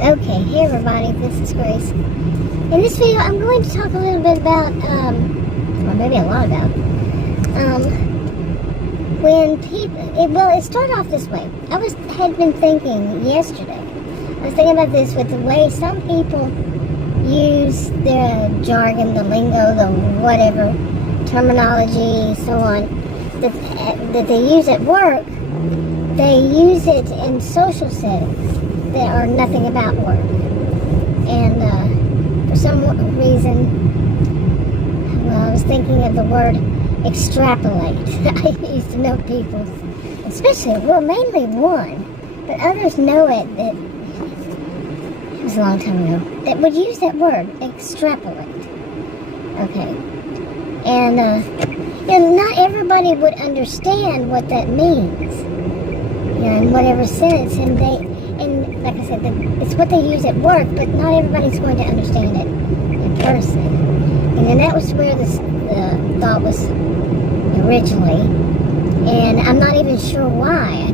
Okay, hey everybody, this is Grace. In this video, I'm going to talk a little bit about, or maybe a lot about, when people, it started off this way. Had been thinking yesterday, I was thinking about this with the way some people use their jargon, the lingo, the whatever, terminology, so on, that they use at work. They use it in social settings that are nothing about work. And for some reason, well, I was thinking of the word extrapolate. I used to know people, especially, well, mainly one, but others know it, that it was a long time ago, that would use that word, extrapolate. Okay. And, not everybody would understand what that means, in whatever sense, and like I said, it's what they use at work, but not everybody's going to understand it in person. And then that was where the thought was originally, and I'm not even sure why.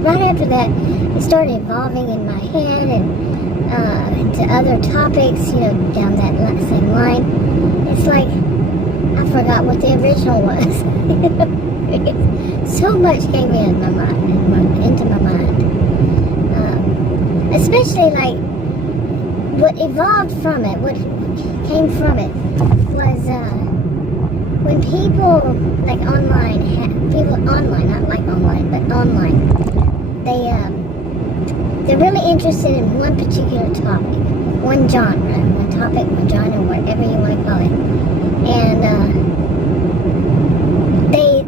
Right after that, it started evolving in my head and into other topics, down that same line. It's like I forgot what the original was. So much came into my mind. Especially like what evolved from it, what came from it was when people like online, not like online, but online, they're really interested in one particular topic, one genre, whatever you want to call it, and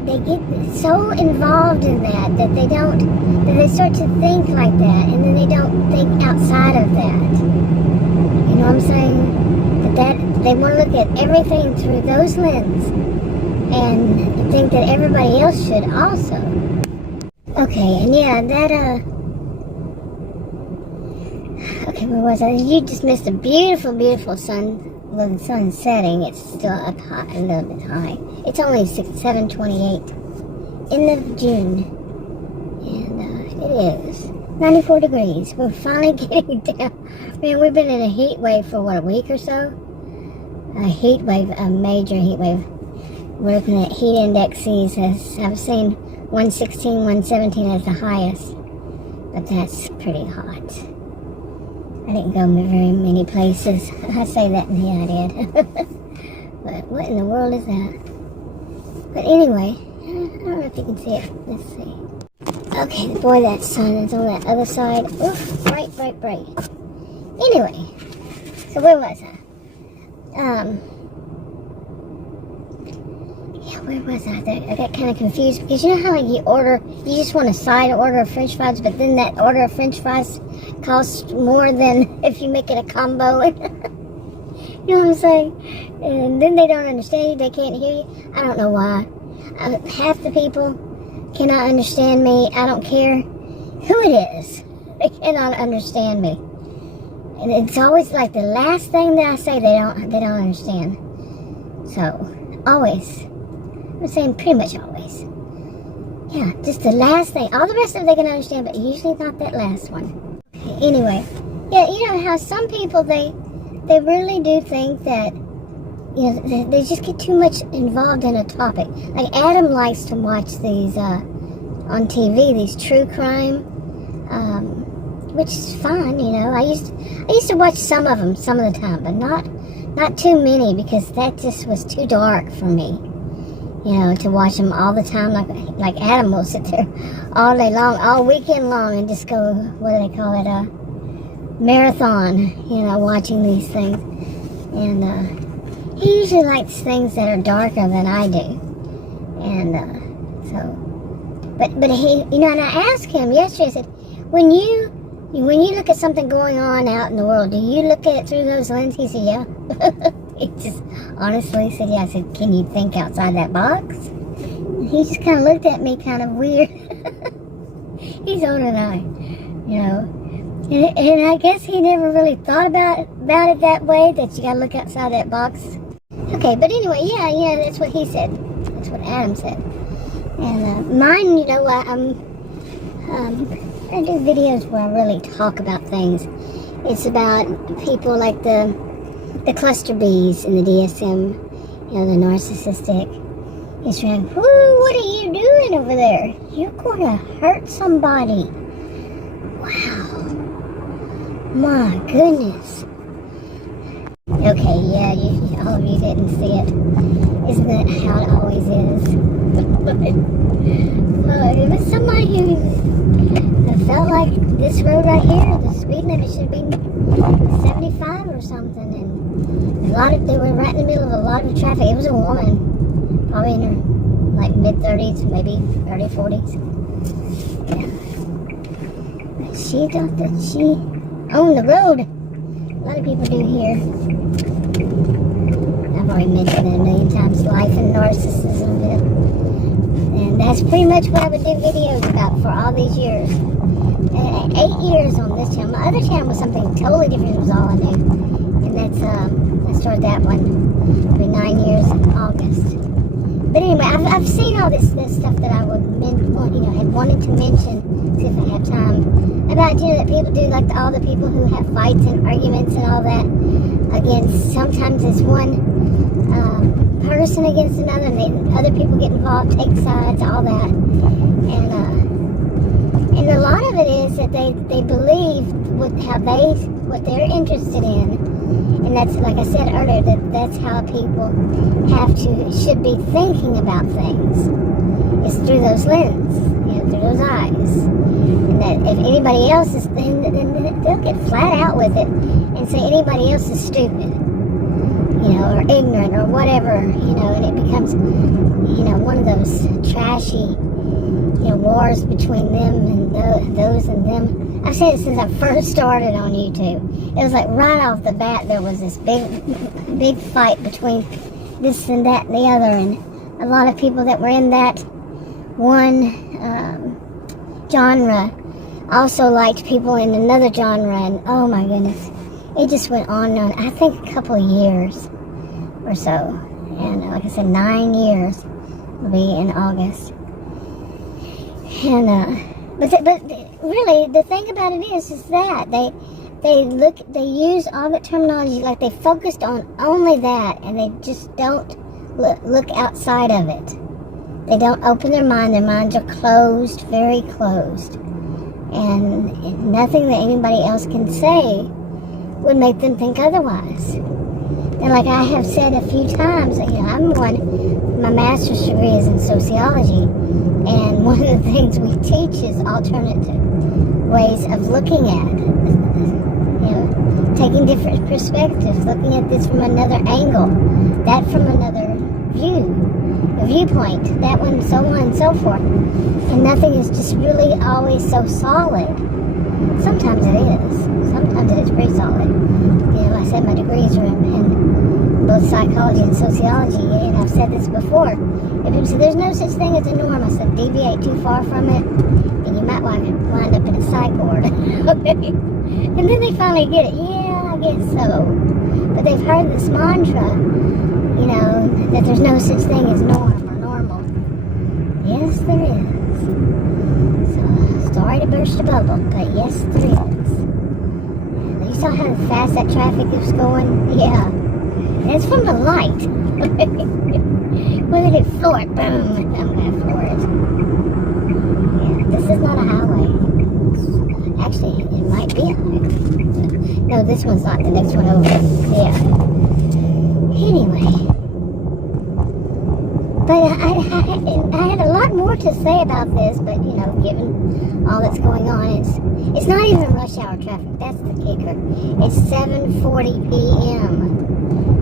they get so involved in that they start to think like that, and then they don't think outside of that. You know what I'm saying? That they want to look at everything through those lenses and think that everybody else should also. Okay, and yeah, okay, where was I? You just missed a beautiful, beautiful sun. Well, the sun's setting. It's still up high, a little bit high. It's only 7:28 end of June, and it is 94 degrees. We're finally getting down. Man, we've been in a heat wave for what, a week or so? A heat wave, a major heat wave. We're looking at heat indexes as I've seen 116, 117 as the highest, but that's pretty hot. I didn't go very many places. I say that, yeah, I did. But what in the world is that? But anyway, I don't know if you can see it. Let's see. Okay, boy, that sun is on that other side. Oof, bright, bright, bright. Anyway, so where was I? Where was I? I got kind of confused because you know how you just want a side order of French fries, but then that order of French fries costs more than if you make it a combo. You know what I'm saying? And then they don't understand you, they can't hear you. I don't know why. Half the people cannot understand me. I don't care who it is. They cannot understand me. And it's always like the last thing that I say they don't understand. So, always. I'm saying pretty much always. Yeah, just the last thing. All the rest of it they can understand, but usually not that last one. Okay, anyway, yeah, you know how some people, they really do think that, they just get too much involved in a topic. Like Adam likes to watch these on TV, these true crime, which is fine, I used to watch some of them some of the time, but not too many, because that just was too dark for me. To watch them all the time, like Adam will sit there all day long, all weekend long, and just go, what do they call it, marathon, watching these things. And he usually likes things that are darker than I do. And but he, and I asked him yesterday, I said, when you look at something going on out in the world, do you look at it through those lenses? He said, yeah. He just honestly said, yeah. I said, can you think outside that box? And he just kind of looked at me kind of weird. He's older than I, And I guess he never really thought about it that way, that you got to look outside that box. Okay, but anyway, yeah, that's what he said. That's what Adam said. And mine, I do videos where I really talk about things. It's about people like the cluster Bs in the DSM, the narcissistic. It's like, whoo, what are you doing over there? You're going to hurt somebody. Wow. My goodness. Okay, yeah, all of you didn't see it. Isn't that how it always is? It was somebody who felt like this road right here, the speed limit should be 75 or something, and they were right in the middle of a lot of traffic. It was a woman, probably in her mid-30s, maybe early 40s. Yeah. But she thought that she owned the road. A lot of people do here. I've already mentioned it a million times, life and narcissism. And that's pretty much what I would do videos about for all these years. 8 years on this channel. My other channel was something totally different. It was all I knew. And that's, I started that one. It'll be 9 years in August. But anyway, I've seen all this stuff that I had wanted to mention, see if I have time, about, that people do, like all the people who have fights and arguments and all that against, sometimes it's one person against another, and then other people get involved, take sides, all that. And a lot of it is that they believe what they're interested in. And that's, like I said earlier, that's how people should be thinking about things. It's through those lenses, through those eyes. And that if anybody else is, then they'll get flat out with it and say anybody else is stupid, or ignorant or whatever, and it becomes, one of those trashy, wars between them and those and them. I've said it since I first started on YouTube. It was like right off the bat there was this big fight between this and that and the other, and a lot of people that were in that one genre also liked people in another genre, and oh my goodness, it just went on and on. I think a couple of years or so, and like I said, 9 years will be in August. And but really, the thing about it is that they use all the terminology, like they focused on only that, and they just don't look outside of it. They don't open their mind. Their minds are closed, very closed, and nothing that anybody else can say would make them think otherwise. And like I have said a few times, my master's degree is in sociology, and one of the things we teach is alternative ways of looking at, taking different perspectives, looking at this from another angle, that from another viewpoint, that one, so on and so forth. And nothing is just really always so solid. Sometimes it is. Sometimes it is pretty solid. I said my degrees are in both psychology and sociology, and I've said this before. If people say there's no such thing as a norm, I said deviate too far from it, and you might wind up in a psych ward. Okay? And then they finally get it. Yeah, I guess so. But they've heard this mantra, that there's no such thing as norm or normal. Yes, there is. So, sorry to burst a bubble, but yes, there is. And you saw how fast that traffic is going? Yeah. And it's from the light. When did it floor it? Boom! I'm going to floor it. Yeah, this is not a highway. Actually, it might be a highway. No, this one's not. The next one over. Yeah. Anyway. But I had a lot more to say about this, but given all that's going on, it's not even rush hour traffic. That's the kicker. It's 7:40 p.m.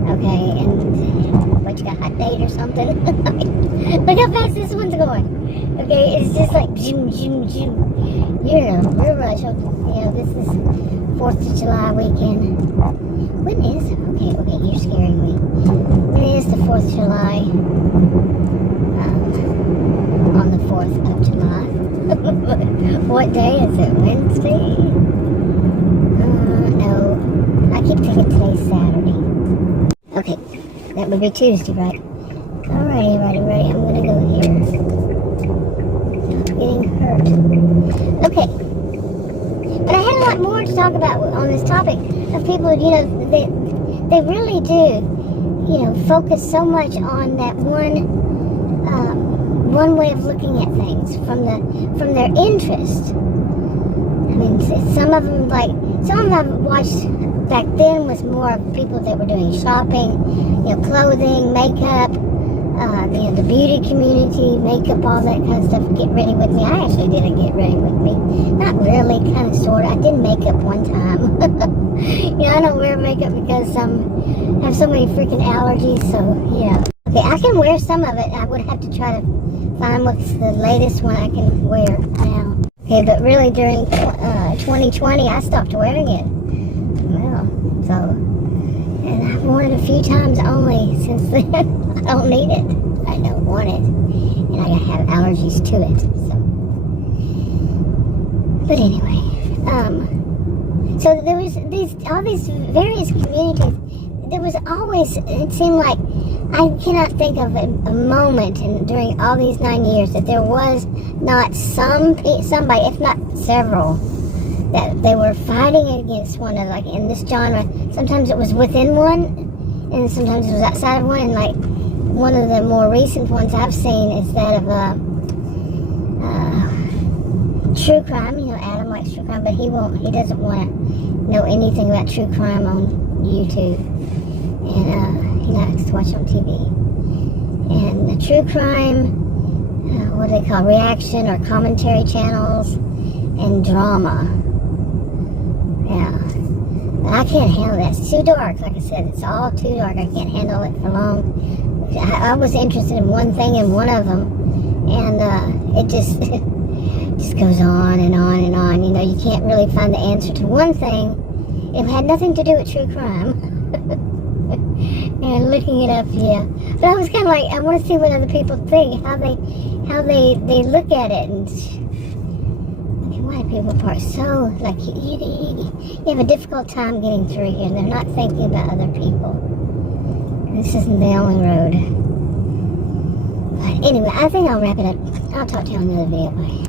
Okay, and what, you got a hot date or something? Look how fast this one's going. Okay, it's just like zoom, zoom, zoom. You're in a real rush. This is 4th of July weekend. When is it? Okay, you're scaring me. When is the 4th of July? On the 4th of July. What day is it? Wednesday? No. I keep thinking today's Saturday. Okay, that would be Tuesday, right? Alrighty. I'm gonna go here. I'm getting hurt. Okay. But I had a lot got more to talk about on this topic of people, they really do, focus so much on that one way of looking at things from their interest. I mean, some of them I've watched back then was more of people that were doing shopping, clothing, makeup, the beauty community, makeup, all that kind of stuff. Get ready with me. I actually did a get ready with me. Not really, kind of, sort of. I did makeup one time. I don't wear makeup because I have so many freaking allergies. So yeah. Okay, I can wear some of it. I would have to try to find what's the latest one I can wear now. Okay, but really during 2020, I stopped wearing it. Well, and I've worn it a few times only since then. I don't need it. I don't want it. And I have allergies to it. So. But anyway, so there was all these various communities. There was always, it seemed like, I cannot think of a moment during all these 9 years that there was not somebody, if not several, that they were fighting against one another, like in this genre. Sometimes it was within one, and sometimes it was outside of one. And like one of the more recent ones I've seen is that of true crime. Adam likes true crime, but he doesn't want to know anything about true crime on YouTube, and he likes to watch on TV. And the true crime, what do they call, reaction or commentary channels, and drama. Yeah. But I can't handle that. It's too dark. Like I said, it's all too dark. I can't handle it for long. I was interested in one thing in one of them, and it just goes on and on and on. You can't really find the answer to one thing. It had nothing to do with true crime. And looking it up, yeah. But I was kind of like, I want to see what other people think, how they look at it, and white people part so like you have a difficult time getting through here. They're not thinking about other people. This isn't the only road. But anyway, I think I'll wrap it up. I'll talk to you on another video. Bye.